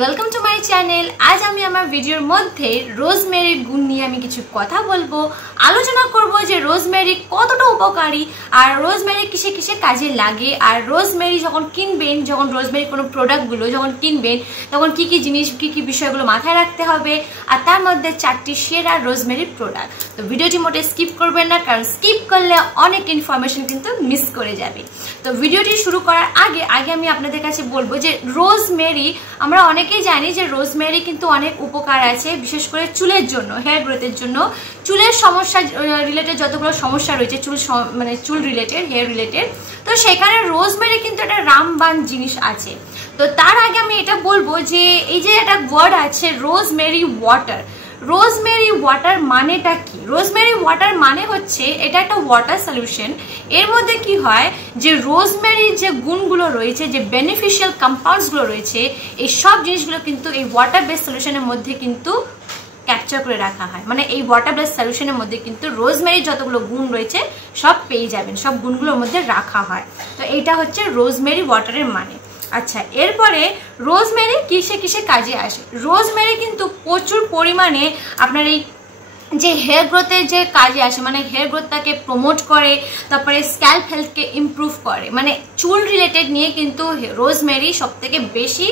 Welcome to my channel. আজ আমি আমার ভিডিওর মধ্যে রোজমেরির গুণ নিয়ে আমি কিছু কথা বলবো, আলোচনা করব যে রোজমেরি কতটা উপকারী আর রোজমেরি কিসে কিসে কাজে লাগে, আর রোজমেরি যখন কিনবেন, যখন রোজমেরি কোনো প্রোডাক্টগুলো যখন কিনবেন তখন কি কি জিনিস কি কি বিষয়গুলো মাথায় রাখতে হবে, আর তার মধ্যে 4টি সেরা রোজমেরি প্রোডাক্ট। তো ভিডিওটি মোটে স্কিপ করবেন না, কারণ স্কিপ করলে অনেক ইনফরমেশন কিন্তু মিস করে যাবে। তো ভিডিওটি শুরু করার আগে আমি আপনাদের কাছে বলবো যে রোজমেরি, আমরা অনেকেই জানি যে রোজমেরি কিন্তু অনেক উপকার আছে, বিশেষ করে চুলের জন্য, হেয়ার গ্রোথের জন্য, চুলের সমস্যা রিলেটেড যতগুলো সমস্যা রয়েছে চুল রিলেটেড, হেয়ার রিলেটেড, তো সেখানে রোজমেরি কিন্তু একটা রামবান জিনিস আছে। তো তার আগে আমি এটা বলবো যে এই যে একটা ওয়ার্ড আছে রোজমেরি ওয়াটার, রোজমেরি ওয়াটার মানেটা কি? রোজমেরি ওয়াটার মানে হচ্ছে এটা একটা ওয়াটার সলিউশন। এর মধ্যে কি হয় যে রোজমেরির যে গুণগুলো রয়েছে, যে বেনিফিশিয়াল কম্পাউন্ডসগুলো রয়েছে, এই সব জিনিসগুলো কিন্তু এই ওয়াটার বেস সলিউশনের মধ্যে কিন্তু ক্যাপচার করে রাখা হয়। মানে এই ওয়াটার বেস সলিউশনের মধ্যে কিন্তু রোজমেরির যতগুলো গুণ রয়েছে সব পেয়ে যাবেন, সব গুণগুলোর মধ্যে রাখা হয়। তো এইটা হচ্ছে রোজমেরি ওয়াটারের মানে। আচ্ছা, এরপরে রোজমেরি কিসে কিসে কাজে আসে? রোজমেরি কিন্তু প্রচুর পরিমাণে আপনার এই যে হেয়ার গ্রোথের যে কাজে আসে, মানে হেয়ার গ্রোথটাকে প্রমোট করে, তারপরে স্ক্যাল্প হেলথকে ইমপ্রুভ করে, মানে চুল রিলেটেড নিয়ে কিন্তু রোজমেরি সব থেকে বেশি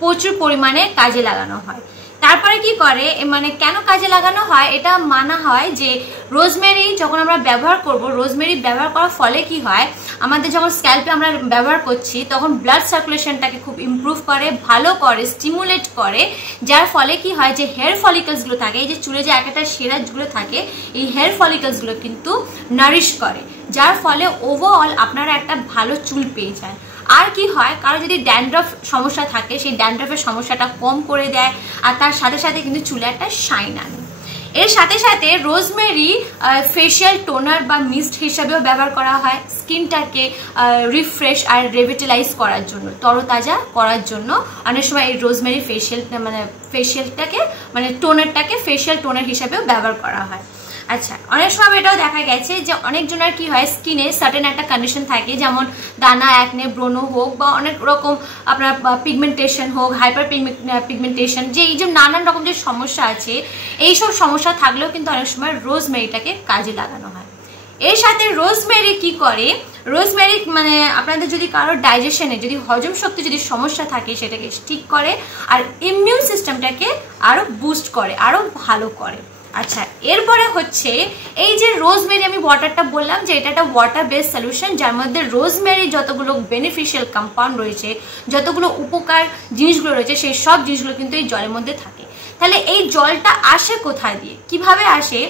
প্রচুর পরিমাণে কাজে লাগানো হয়। তারপরে কি করে, মানে কেন কাজে লাগানো হয়, এটা মানা হয় যে রোজমেরি যখন আমরা ব্যবহার করব, রোজমেরি ব্যবহার করার ফলে কি হয়, আমাদের যখন স্ক্যাল্পে আমরা ব্যবহার করছি তখন ব্লাড সার্কুলেশনটাকে খুব ইমপ্রুভ করে, ভালো করে, স্টিমুলেট করে, যার ফলে কি হয় যে হেয়ার ফলিকলসগুলো থাকে, এই যে চুলে যে একটা সেরাগুলো থাকে, এই হেয়ার ফলিকলসগুলো কিন্তু নারিশ করে, যার ফলে ওভারঅল আপনারা একটা ভালো চুল পেয়ে যায়। আর কি হয়, কারো যদি ড্যান্ড্রফ সমস্যা থাকে সেই ড্যান্ড্রফের সমস্যাটা কম করে দেয়, আর তার সাথে সাথে কিন্তু চুলে একটা শাইন আনে। এর সাথে সাথে রোজমেরি ফেশিয়াল টোনার বা মিস্ট হিসাবেও ব্যবহার করা হয়, স্কিনটাকে রিফ্রেশ আর রিভিটালাইজ করার জন্য, তরতাজা করার জন্য অনেক সময় এই রোজমেরি ফেশিয়ালটাকে মানে টোনারটাকে ফেশিয়াল টোনার হিসাবেও ব্যবহার করা হয়। আচ্ছা, অনেক সময় এটাও দেখা গেছে যে অনেকজনের কি হয়, স্কিনে সার্টেন একটা কন্ডিশন থাকে, যেমন দানা, অ্যাকনে, ব্রণ হোক, বা অনেক রকম আপনার পিগমেন্টেশন হোক, হাইপার পিগমেন্টেশন, যে এই যে নানান রকম যে সমস্যা আছে, এইসব সমস্যা থাকলেও কিন্তু অনেক সময় রোজমেরিটাকে কাজে লাগানো হয়। এর সাথে রোজমেরি কি করে, রোজমেরি মানে আপনাদের যদি কারো ডাইজেশনে, যদি হজম শক্তি যদি সমস্যা থাকে সেটাকে ঠিক করে, আর ইমিউন সিস্টেমটাকে আরো বুস্ট করে, আরো ভালো করে। আচ্ছা, এরপরে হচ্ছে এই যে রোজমেরি, আমি ওয়াটারটা বললাম যে এটা একটা ওয়াটার বেস সলিউশন, যার মধ্যে রোজমেরি যতগুলো বেনিফিশিয়াল কম্পাউন্ড রয়েছে, যতগুলো উপকার জিনিসগুলো রয়েছে, সেই সব জিনিসগুলো কিন্তু এই জলের মধ্যে থাকে। তাহলে এই জলটা আসে কোথায় দিয়ে, কিভাবে আসে?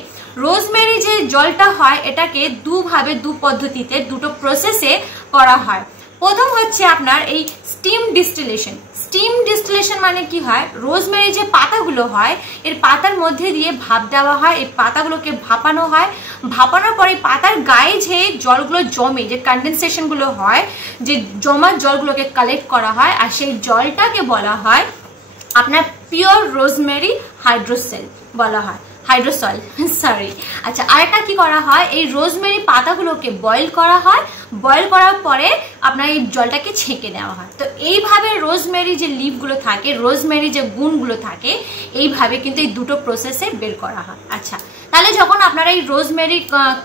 রোজমেরি যে জলটা হয় এটাকে দু পদ্ধতিতে, দুটো প্রসেসে করা হয়। প্রথম হচ্ছে আপনার এই স্টিম ডিস্টিলেশন। স্টিম ডিস্টিলেশন মানে কি হয়, রোজমেরি যে পাতাগুলো হয় এর পাতার মধ্যে দিয়ে ভাপ দেওয়া হয়, এই পাতাগুলোকে ভাপানো হয়, ভাপানোর পরে পাতার গায়ে যে জলগুলো জমে, যে কন্ডেনসেশনগুলো হয়, যে জমা জলগুলোকে কালেক্ট করা হয়, আর সেই জলটাকে বলা হয় আপনার পিওর রোজমেরি হাইড্রোসেল বলা হয়, হাইড্রোসল, সরি। আচ্ছা, আরেকটা কি করা হয়, এই রোজমেরি পাতাগুলোকে বয়েল করা হয়, বয়েল করার পরে আপনার এই জলটাকে ছেঁকে নেওয়া হয়। তো এইভাবে রোজমেরি যে লিভগুলো থাকে, রোজমেরি যে গুণগুলো থাকে, এইভাবে কিন্তু এই দুটো প্রসেসে বের করা হয়। আচ্ছা, তাহলে যখন আপনারা এই রোজমেরি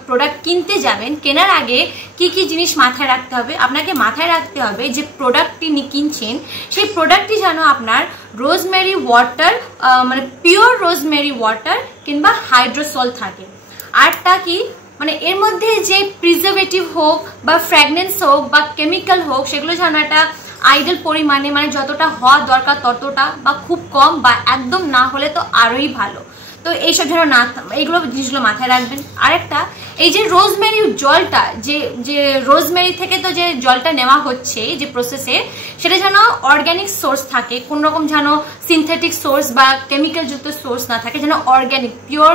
প্রোডাক্ট কিনতে যাবেন, কেনার আগে কি কি জিনিস মাথায় রাখতে হবে? আপনাকে মাথায় রাখতে হবে যে প্রোডাক্টটি কিনছেন সেই প্রোডাক্টটি যেন আপনার রোজমেরি ওয়াটার, মানে পিওর রোজমেরি ওয়াটার কিংবা হাইড্রোসল থাকে। আরটা কি, মানে এর মধ্যে যে প্রিজারভেটিভ হোক বা ফ্র্যাগনেন্স হোক বা কেমিক্যাল হোক, সেগুলো যেন একটা আইডল পরিমাণে, মানে যতটা হওয়া দরকার ততটা, বা খুব কম, বা একদম না হলে তো আরোই ভালো। তো এইসব যেন না, এইগুলো জিনিসগুলো মাথায় রাখবেন। আরেকটা, এই যে রোজমেরি জলটা, যে রোজমেরি থেকে তো যে জলটা নেওয়া হচ্ছে যে প্রসেসে, সেটা যেন অর্গ্যানিক সোর্স থাকে, কোন রকম যেন সিনথেটিক সোর্স বা কেমিক্যাল যুক্ত সোর্স না থাকে, যেন অর্গ্যানিক পিওর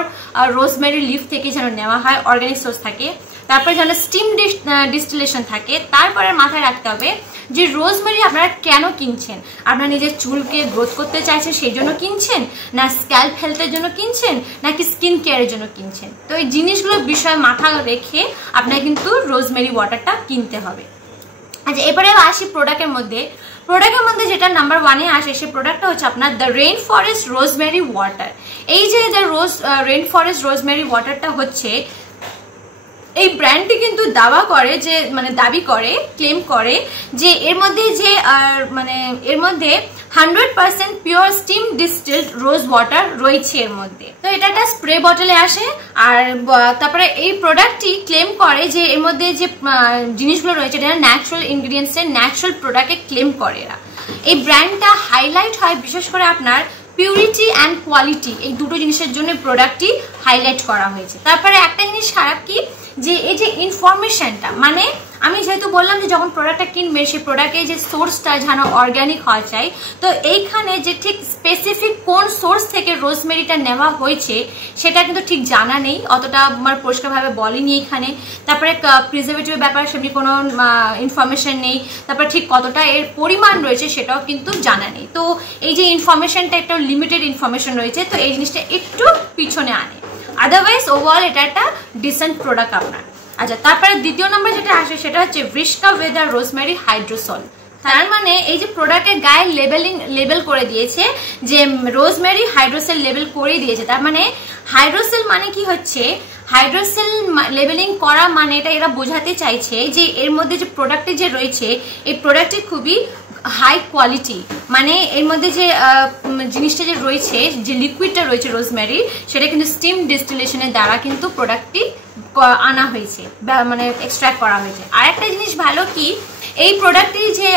রোজমেরি লিফ থেকে যেন নেওয়া হয়, অর্গ্যানিক সোর্স থাকে। তারপরে যেন স্টিম ডিস্টিলেশন থাকে। তারপরে মাথায় রাখতে হবে যে রোজমেরি আপনারা কেন কিনছেন, আপনারা নিজের চুলকে গ্রোথ করতে চাইছেন সেই জন্য কিনছেন, না স্ক্যাল্প হেলথের জন্য কিনছেন, নাকি স্কিন কেয়ারের জন্য কিনছেন। তো এই জিনিসগুলোর বিষয় মাথা রেখে আপনার কিন্তু রোজমেরি ওয়াটারটা কিনতে হবে। আচ্ছা, এবারে আসি প্রোডাক্টের মধ্যে। প্রোডাক্টের মধ্যে যেটা নাম্বার 1-এ আসে সেই প্রোডাক্টটা হচ্ছে আপনার the rain forest rosemary water. এই যে দ্য রেইন ফরেস্ট রোজমেরি ওয়াটারটা হচ্ছে, এই ব্র্যান্ডটি কিন্তু দাবি করে ক্লেম করে যে এর মধ্যে যে এর মধ্যে 100% pure steam distilled rose water রয়েছে এর মধ্যে। তো এটা একটা স্প্রে বটলে আসে। আর তারপরে এই প্রোডাক্টটি ক্লেম করে যে এর মধ্যে যে জিনিসগুলো রয়েছে এটা ন্যাচারাল ইনগ্রিডিয়েন্টসের ন্যাচারাল প্রোডাক্টে ক্লেম করে এরা। এই ব্র্যান্ডটা হাইলাইট হয় বিশেষ করে আপনার পিউরিটি অ্যান্ড কোয়ালিটি, এই দুটো জিনিসের জন্য প্রোডাক্টটি হাইলাইট করা হয়েছে। তারপরে একটা জিনিস খারাপ কি, যে এই যে ইনফরমেশনটা, মানে আমি যেহেতু বললাম যে যখন প্রোডাক্টটা কিনবে সেই প্রোডাক্টের যে সোর্সটা যেন অর্গ্যানিক হওয়া চাই, তো এইখানে যে ঠিক স্পেসিফিক কোন সোর্স থেকে রোজমেরিটা নেওয়া হয়েছে সেটা কিন্তু ঠিক জানা নেই, অতটা আমার পরিষ্কারভাবে বলেনি এখানে। তারপরে প্রিজারভেটিভের ব্যাপারে সেমনি কোনো ইনফরমেশন নেই। তারপরে ঠিক কতটা এর পরিমাণ রয়েছে সেটাও কিন্তু জানা নেই। তো এই যে ইনফরমেশনটা একটা লিমিটেড ইনফরমেশন রয়েছে, তো এই জিনিসটা একটু পিছনে আনে। আদারওয়াইজ ওভারঅল এটা একটা ডিসেন্ট প্রোডাক্ট আপনার। আচ্ছা, তারপরে দ্বিতীয় নম্বর যেটা আসে সেটা হচ্ছে ব্রিস্কা ওয়েদার রোজমেরি হাইড্রোসল। তার মানে এই যে প্রোডাক্টের গায়ে লেবেল করে দিয়েছে যে রোজমেরি হাইড্রোসেল লেবেল করে দিয়েছে। তার মানে হাইড্রোসেল মানে কি হচ্ছে, হাইড্রোসেল লেবেলিং করা মানে এটা এরা বোঝাতে চাইছে যে এর মধ্যে যে প্রোডাক্টে যে রয়েছে এই প্রোডাক্টটি খুবই হাই কোয়ালিটি, মানে এর মধ্যে যে জিনিসটা যে রয়েছে, যে লিকুইডটা রয়েছে রোজমেরি, সেটা কিন্তু স্টিম ডিস্টিলেশনের দ্বারা কিন্তু প্রোডাক্টটি আনা হয়েছে, মানে এক্সট্রাক্ট করা হয়েছে। আর একটা জিনিস ভালো কি, এই প্রোডাক্টটি যে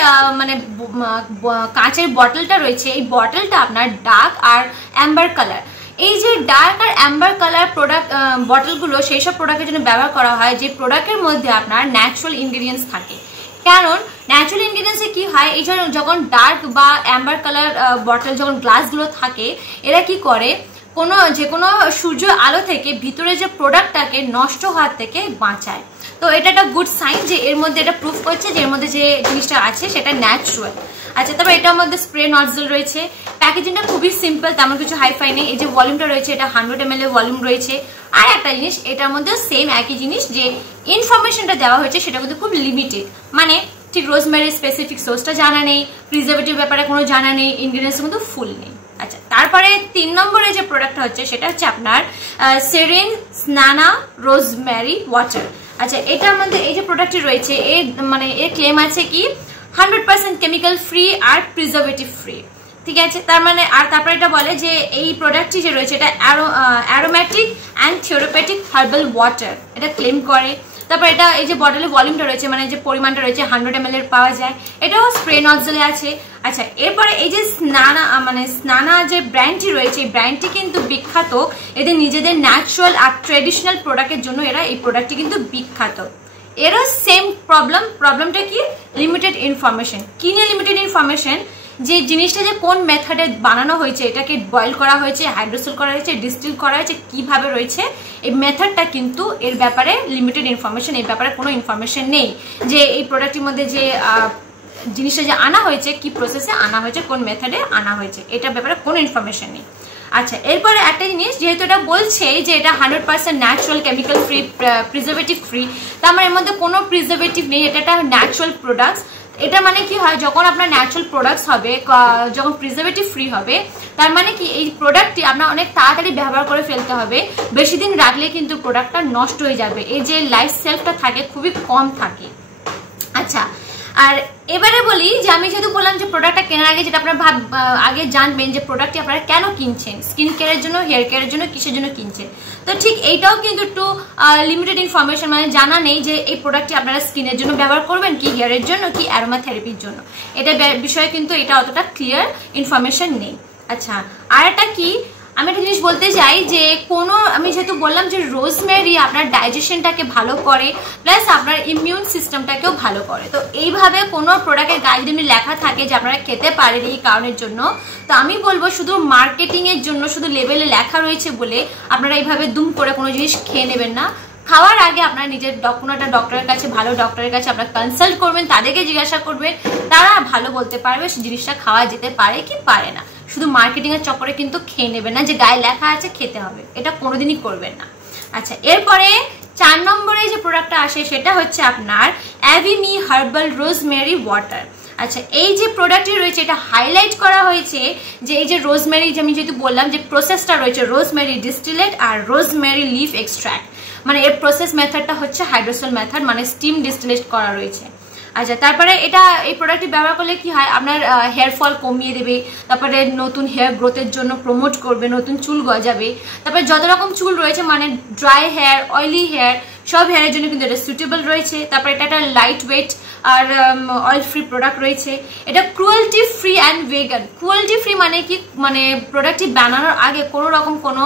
কাঁচের বটলটা রয়েছে, এই বটলটা আপনার ডার্ক আর অ্যাম্বার কালার। এই যে ডার্ক আর অ্যাম্বার কালার প্রোডাক্ট বটলগুলো সেই সব প্রোডাক্টের জন্য ব্যবহার করা হয় যে প্রোডাক্টের মধ্যে আপনার ন্যাচারাল ইনগ্রিডিয়েন্টস থাকে। কারণ ন্যাচারাল ইনগ্রিডিয়েন্টসে কি হয়, এই যখন ডার্ক বা অ্যাম্বার কালার বটল যখন গ্লাসগুলো থাকে, এরা কি করে যে কোনো সূর্য আলো থেকে ভিতরে যে প্রোডাক্টটাকে নষ্ট হওয়ার থেকে বাঁচায়। তো এটা একটা গুড সাইন যে এর মধ্যে এটা প্রুফ করছে যে এর মধ্যে যে জিনিসটা আছে সেটা ন্যাচারাল। আচ্ছা, তবে এটার মধ্যে স্প্রে নজল রয়েছে। প্যাকেজিংটা খুবই সিম্পল, তেমন কিছু হাইফাই নেই। এই যে ভলিউমটা রয়েছে এটা 100 ml এর ভলিউম রয়েছে। আর একটা জিনিস, এটার মধ্যে সেম একই জিনিস যে ইনফরমেশনটা দেওয়া হয়েছে সেটা কিন্তু খুব লিমিটেড, মানে ঠিক রোজমেরি স্পেসিফিক সোর্সটা জানা নেই, প্রিজারভেটিভ ব্যাপারে কোনো জানা নেই, ইনগ্রিডিয়েন্টস কিন্তু ফুল নেই। আচ্ছা, তারপরে 3 নম্বরে যে প্রোডাক্টটা হচ্ছে সেটা হচ্ছে আপনার সেরেন স্নানা রোজমেরি ওয়াটার। আচ্ছা, এটার মধ্যে এই যে প্রোডাক্টটি রয়েছে এর ক্লেম আছে কি 100% কেমিক্যাল ফ্রি আর প্রিজারভেটিভ ফ্রি, ঠিক আছে। তার মানে আর তারপরে এটা বলে যে এই প্রোডাক্টটি যে রয়েছে এটা aromatic and therapeutic herbal water, এটা ক্লেম করে। তারপর এটা এই যে বটলের ভলিউমটা রয়েছে, মানে যে পরিমাণটা রয়েছে 100 ml এর পাওয়া যায়, এটাও স্প্রে নজলে আছে। আচ্ছা, এরপরে এই যে স্নানা যে ব্র্যান্ডটি রয়েছে, এই ব্র্যান্ডটি কিন্তু বিখ্যাত এদের নিজেদের ন্যাচারাল আর ট্রেডিশনাল প্রোডাক্টের জন্য। এরা এই প্রোডাক্টটি কিন্তু বিখ্যাত। এরও সেম প্রবলেমটা কি, লিমিটেড ইনফরমেশন। কি নিয়ে লিমিটেড ইনফরমেশন, যে জিনিসটা যে কোন মেথডে বানানো হয়েছে, এটাকে বয়েল করা হয়েছে, হাইড্রোসেল করা হয়েছে, ডিস্টিল করা হয়েছে, কিভাবে রয়েছে এই মেথডটা কিন্তু এর ব্যাপারে লিমিটেড ইনফরমেশন, এর ব্যাপারে কোনো ইনফরমেশন নেই যে এই প্রোডাক্টের মধ্যে যে জিনিসটা যে আনা হয়েছে কি প্রসেসে আনা হয়েছে, কোন মেথডে আনা হয়েছে, এটার ব্যাপারে কোনো ইনফরমেশন নেই। আচ্ছা, এরপরে একটা জিনিস, যেহেতু এটা বলছে যে এটা 100% natural chemical free preservative free, তার মানে এর মধ্যে কোনো প্রিজারভেটিভ নেই, এটা একটা ন্যাচারাল প্রোডাক্টস। এটা মানে কি হয়, যখন আপনার ন্যাচারাল প্রোডাক্টস হবে, যখন প্রিজারভেটিভ ফ্রি হবে, তার মানে কি এই প্রোডাক্টটি আপনার অনেক তাড়াতাড়ি ব্যবহার করে ফেলতে হবে। বেশি দিন রাখলে কিন্তু প্রোডাক্টটা নষ্ট হয়ে যাবে, এই যে লাইফ সেলফটা থাকে খুবই কম থাকে। আচ্ছা, আর এবারে বলি যে আমি যেহেতু বললাম যে প্রোডাক্টটা কেনার আগে যেটা আপনারা আগে জানবেন যে প্রোডাক্টটি আপনারা কেন কিনছেন, স্কিন কেয়ারের জন্য, হেয়ার কেয়ারের জন্য, কিসের জন্য কিনছেন। তো ঠিক এইটাও কিন্তু একটু লিমিটেড ইনফরমেশন, মানে জানা নেই যে এই প্রোডাক্টটি আপনারা স্কিনের জন্য ব্যবহার করবেন কি হেয়ারের জন্য কি অ্যারোমা থেরাপির জন্য, এটা বিষয়ে কিন্তু এটা অতটা ক্লিয়ার ইনফরমেশন নেই। আচ্ছা, আর একটা কি, আমি একটা জিনিস বলতে চাই যে আমি যেহেতু বললাম যে রোজমেরি আপনার ডাইজেশনটাকে ভালো করে, প্লাস আপনার ইমিউন সিস্টেমটাকেও ভালো করে। তো এইভাবে কোনো প্রোডাক্টের গায়ে যদি লেখা থাকে যে আপনারা খেতে পারেন এই কারণের জন্য, তো আমি বলবো শুধু মার্কেটিংয়ের জন্য, শুধু লেবেলে লেখা রয়েছে বলে আপনারা এইভাবে দুম করে কোনো জিনিস খেয়ে নেবেন না। খাওয়ার আগে আপনারা নিজের কোনো একটা ডক্টরের কাছে, ভালো ডক্টরের কাছে আপনারা কনসাল্ট করবেন, তাদেরকে জিজ্ঞাসা করবেন, তারা ভালো বলতে পারবে সে জিনিসটা খাওয়া যেতে পারে কি পারে না। শুধু মার্কেটিং এর চক্করে কিন্তু খেয়ে নেবেন না যে গায়ে লেখা আছে খেতে হবে, এটা কোনোদিনই করবেন না। আচ্ছা, এরপরে 4 নম্বরে যে প্রোডাক্টটা আসে সেটা হচ্ছে আপনার অ্যাভিমি হার্বাল রোজমেরি ওয়াটার। আচ্ছা, এই যে প্রোডাক্টটি রয়েছে এটা হাইলাইট করা হয়েছে যে এই যে রোজমেরি, যে আমি যেহেতু বললাম যে প্রসেসটা রয়েছে রোজমেরি ডিস্টিলেট আর রোজমেরি লিফ এক্সট্র্যাক্ট, মানে এর প্রসেস মেথডটা হচ্ছে হাইড্রোসোল মেথড, মানে স্টিম ডিস্টিলেট করা রয়েছে। আচ্ছা, তারপরে এটা এই প্রোডাক্টটি ব্যবহার করলে কি হয়, আপনার হেয়ার ফল কমিয়ে দেবে, তারপরে নতুন হেয়ার গ্রোথের জন্য প্রমোট করবে, নতুন চুল গজাবে, তারপরে যত রকম চুল রয়েছে মানে ড্রাই হেয়ার, অয়েলি হেয়ার, সব হেয়ারের জন্য কিন্তু এটা সুইটেবল রয়েছে। তারপরে এটা একটা লাইট ওয়েট আর অয়েল ফ্রি প্রোডাক্ট রয়েছে। এটা cruelty free and vegan. Cruelty free মানে কি, মানে প্রোডাক্টটি বানানোর আগে কোনো রকম কোনো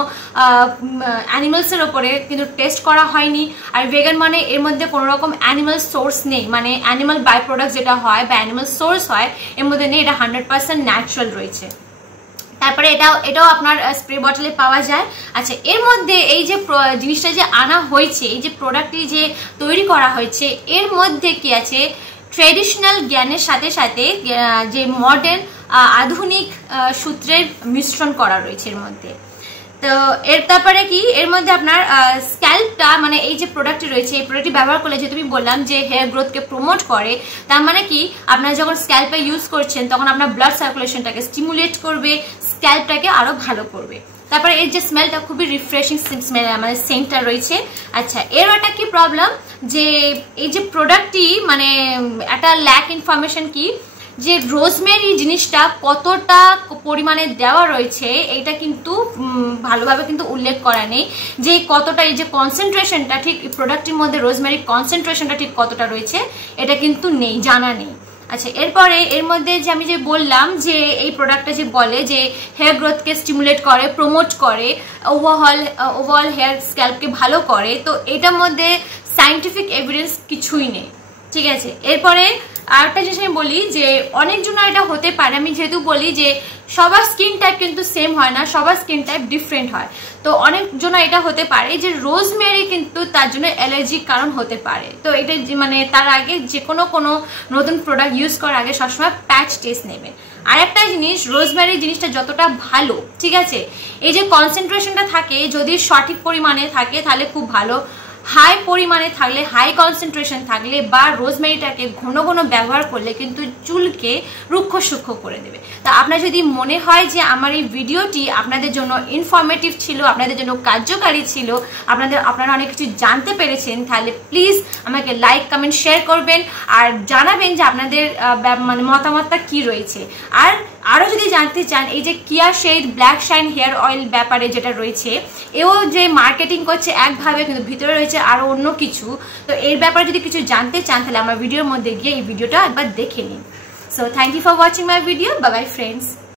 অ্যানিমালসের ওপরে কিন্তু টেস্ট করা হয়নি। আর ভেগান মানে এর মধ্যে কোনো রকম অ্যানিমাল সোর্স নেই, মানে অ্যানিমাল বাই প্রোডাক্ট যেটা হয় বা অ্যানিমাল সোর্স হয় এর মধ্যে নেই, এটা 100% ন্যাচারাল রয়েছে। তারপরে এটাও আপনার স্প্রে বটলে পাওয়া যায়। আচ্ছা, এর মধ্যে এই যে জিনিসটা যে আনা হয়েছে, এই যে প্রোডাক্টটি যে তৈরি করা হয়েছে, এর মধ্যে কি আছে, ট্রেডিশনাল জ্ঞানের সাথে সাথে যে মডার্ন আধুনিক সূত্রের মিশ্রণ করা রয়েছে এর মধ্যে। তো এর তারপরে কি, এর মধ্যে আপনার স্ক্যাল্পটা, মানে এই যে প্রোডাক্টটি রয়েছে এই প্রোডাক্টটি ব্যবহার করলে, যেহেতু আমি বললাম যে হেয়ার গ্রোথকে প্রমোট করে, তার মানে কি আপনারা যখন স্ক্যাল্পে ইউজ করছেন তখন আপনার ব্লাড সার্কুলেশনটাকে স্টিমুলেট করবে, স্ক্যাল্পটাকে আরো ভালো করবে। তারপরে এর যে স্মেলটা খুবই রিফ্রেশিং স্মেল, মানে সেন্টটা রয়েছে। আচ্ছা, এর একটা কি প্রবলেম, যে এই যে প্রোডাক্টটি মানে একটা ল্যাক ইনফরমেশন কি, যে রোজমেরি জিনিসটা কতটা পরিমাণে দেওয়া রয়েছে এটা কিন্তু ভালোভাবে কিন্তু উল্লেখ করা নেই, যে কতটা এই যে কনসেন্ট্রেশনটা ঠিক প্রোডাক্টের মধ্যে রোজমেরি কনসেন্ট্রেশনটা ঠিক কতটা রয়েছে এটা কিন্তু নেই, জানা নেই। আচ্ছা, এরপরে এর মধ্যে যে আমি যে বললাম যে এই প্রোডাক্টটা যে বলে যে হেয়ার গ্রোথকে স্টিমুলেট করে, প্রমোট করে, ওভারঅল হেয়ার স্ক্যাল্পকে ভালো করে, তো এটার মধ্যে সায়েন্টিফিক এভিডেন্স কিছুই নেই, ঠিক আছে। এরপরে আরেকটা জিনিস আমি বলি যে অনেকজনের এটা হতে পারে, আমি যেহেতু বলি যে সবার স্কিন টাইপ কিন্তু সেম হয় না, সবার স্কিন টাইপ ডিফারেন্ট হয়, তো অনেকজনের এটা হতে পারে যে রোজমেরি কিন্তু তার জন্য অ্যালার্জির কারণ হতে পারে। তো এটা মানে তার আগে যে কোনো নতুন প্রোডাক্ট ইউজ করার আগে সবসময় প্যাচ টেস্ট নেবে। আর একটা জিনিস, রোজমেরি জিনিসটা যতটা ভালো, ঠিক আছে, এই যে কনসেন্ট্রেশনটা থাকে যদি সঠিক পরিমাণে থাকে তাহলে খুব ভালো, হাই পরিমাণে থাকলে, হাই কনসেন্ট্রেশন থাকলে বা রোজমেরিটাকে ঘন ঘন ব্যবহার করলে কিন্তু চুলকে রুক্ষ সূক্ষ্ম করে দেবে। তা আপনার যদি মনে হয় যে আমার এই ভিডিওটি আপনাদের জন্য ইনফরমেটিভ ছিল, আপনাদের জন্য কার্যকারী ছিল, আপনারা অনেক কিছু জানতে পেরেছেন, তাহলে প্লিজ আমাকে লাইক, কমেন্ট, শেয়ার করবেন আর জানাবেন যে আপনাদের মানে মতামতটা কি রয়েছে। আর আরো যদি জানতে চান এই যে কিয়া shade black shine hair oil ব্যাপারে যেটা রয়েছে, এও যে মার্কেটিং করছে একভাবে কিন্তু ভিতরে রয়েছে আরো অন্য কিছু, তো এর ব্যাপারে যদি কিছু জানতে চান তাহলে আমার ভিডিওর মধ্যে গিয়ে এই ভিডিওটা একবার দেখে নিন। So thank you for watching my video. Bye bye friends.